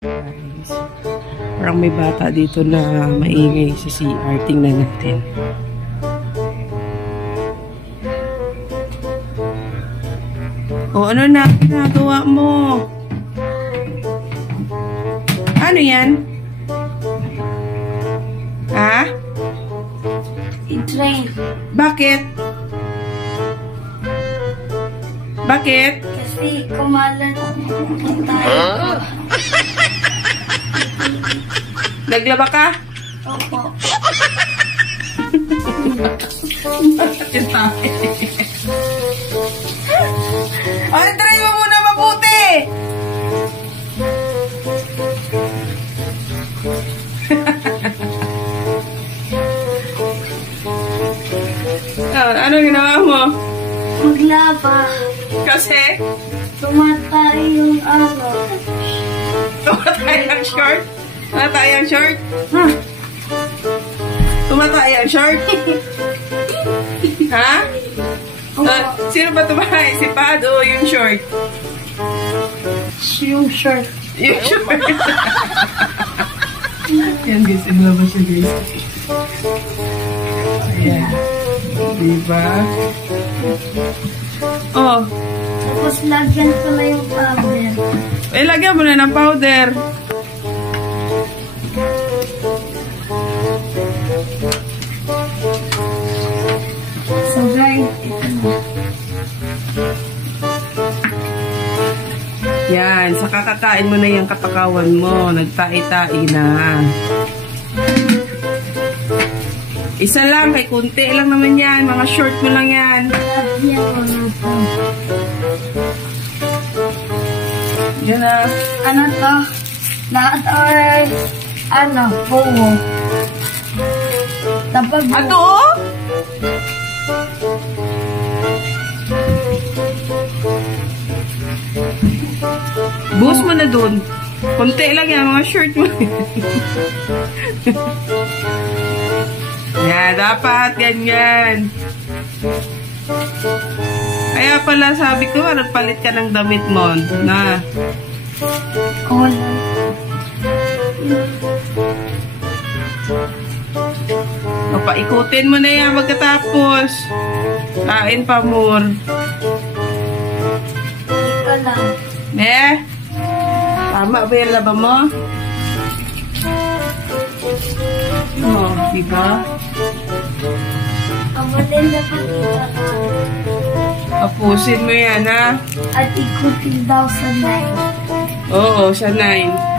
Guys, parang may bata dito na maingay sa CR. Tingnan natin. O, ano na ginagawa mo? Ano yan? Ha? I-train. Bakit? Bakit? Kasi kumalat tayo. Naglaba ka? Opo. Bakit tayo? Ay, try mo muna mabuti! Ano ginawa mo? Maglaba. Kasi? Tumatay yung ano. Tumatay ang short? Tumatay ang short? Ha? Tumatay ang short? Ha? Sino ba tumatay? Si Pad o yung short? Yung short. Yung short. Yan guys, naglaba siya guys. Ayan. Diba? Oh. Tapos lagyan ko na yung powder. Eh, lagyan mo na ng powder. So guys, ito na. Yan, sa kakakain mo na yung katakawan mo. Nagtai-tai na. Isa lang, kay kunti lang naman yan. Mga short mo lang yan. Lagyan ko na ito. Yan na. Ano to? Lahat or ano, buo. Tapos buo. Ato oh? Buhos mo na dun. Kunti lang yan, mga short mo. Yan, dapat ganyan. Kaya pala sabi ko, nagpalit ka ng damit mo. Na. Paikutin mo na yan pagkatapos. Kain pa more. Ito lang. Tama ba yung laba mo? Oh, diba? Kamutin na pa dito na. Apusin mo yan, ha? At ikutin daw sa 9. Oo, sa 9.